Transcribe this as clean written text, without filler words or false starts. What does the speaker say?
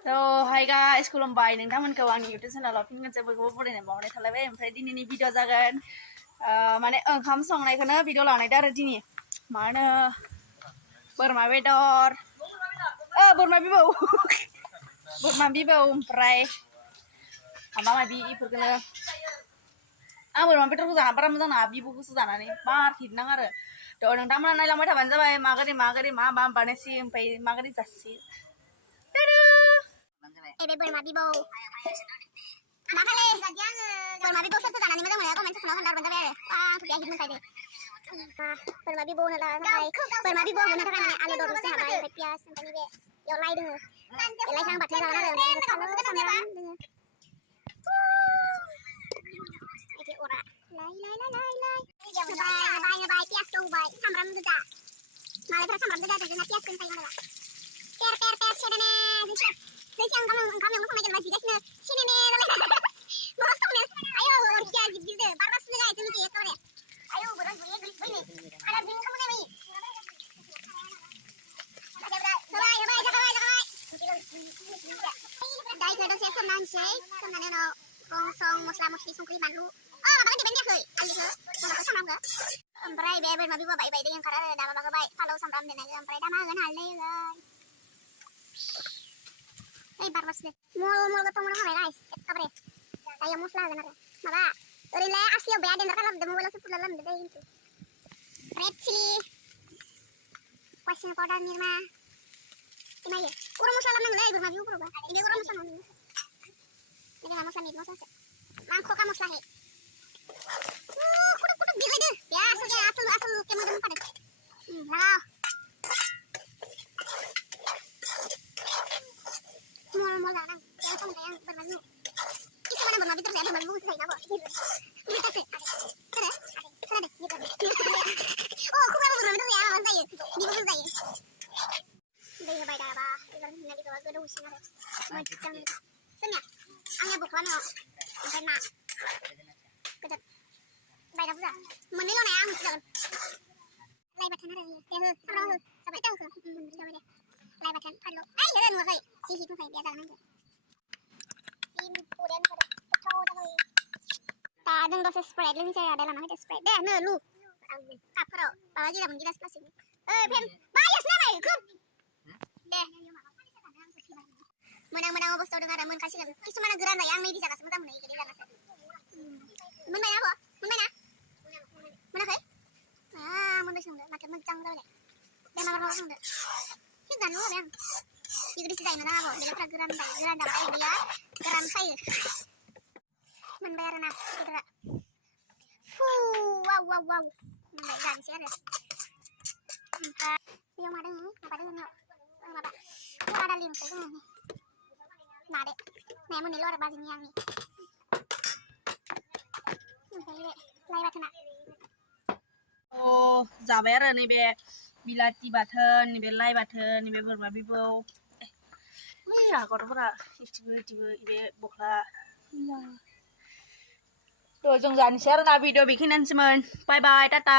Hai guys, खुलुमबाय नोंथांमोनखौ आंनि YouTube चेनेलाव फिन खनसे बयखौबो बरायनाय बावहरनाय थालायबाय। ओमफ्राय दिनैनि भिडिअ जागोन माने ओंखाम संनायखौनो भिडिअ लानायदो आरो दिनै मा होनो बोरमा बेदर बोरमा बिबौ बोरमा बिबौ ओमफ्राय माबा माबि इफोरखौनो आं बोरमा बेदरखौ जाना बारा मोजां नाङा, बिबौखौसो जानानै बार हिटनां आरो थ' नोंथांमोना नायलांबाय थाबानो जाबाय मागोरै मा बानायसि ओमफ्राय मागोरै जासि। Ebe boरमा bibo. Makale. Boरमा bibo satu jangan ini mana komen sesuatu hendak bentar ya. Aku biar hidup saja. Boरमा bibo nala hai. Boरमा bibo mana kan ini alu dulu sih habai pias sampai ini be. Yo lai dulu. Lai sang baterai lah nala. Oke ora. Lai. Ngebai pias tuh bai. Samram juga. Malah terus samram juga jadi pias kan saya nala. Per sini nih. Terus yang kamu sama aja masih guys nih sini nih mau sama ayo orkia gitu baras nih guys ini kayak tuh ayo buruan gelis ini ada bing kamu nih Dai kada saya keman sih kemana no rongsong musli sungkri bantu bakal dibanyak loh alih ke bakal sama enggak emprai beber mabi baik yang karena ada bakal baik kalau samram dan aja emprai dah magan hal nih baras deh. Mul ketemu nama guys. Kabar ya? Kayak muslah bener. Maba, urile asli obaya den kan demo wala sepuluh dalam deh itu. Red chili. Washing powder nirma. Ini ya. Urang muslah lam nang berma view proba. Ini urang muslah nang. Ini kan muslah muslah. Mangkok ka muslah he. Kudu gila deh. Ya, asal kemo pada. Nah. Mau yang bermalu. Itu mana bermalu terus ada bermalu saya nabo. Kita sih. Ada deh gitu. Oh, aku mau bermalu ya, bang saya. Di bawah saya. Dari baik dah bah. Ibarat nanti kalau ada usin ada. Macam senyap. Angya bukan no. Kena. Kedat. Baik dah sudah. Menilo na yang sudah. Lai batan ada ni. Ya, sama sampai tahu ke. Lai batan palo. Ada nu kai. Si hitung kai biasa kan. Kemudian ada cowok tadi. Tadeng dosis spread ini saya ada lama kita spread. Deh, ne lu. Kapro. Bawa aja dah menjelas pas ini. Pen. Bias nama ikut. Deh. Menang bos tahu dengar mun kasih kan. Kisu mana geran yang ini bisa kasih mudah mun iki sana. Mun mana apa? Mun mana? Mana kai? Mun besok dah makan mencang dah le. Deh nomor orang dah. Ki ganu ya. Jadi sih mana apa? Dia geran dah dia. Geran saya. Membayar nak kita. Wow. Mengajar sih ada. Yang ada ini apa ada ni? Apa? Ada link tu ni. Nade. Memang ni luar baju ni yang ni. Lai batana. Oh, जाबाय आरो नैबे बिलाथि बाथोन नैबे लाइ बाथोन नैबे बोरमा बिबौ गथ'फोरा इटिबो बे बख्ला थ' जों जानोसै आरो ना भिडिअ बेखिनियानोसैमोन बाय टाटा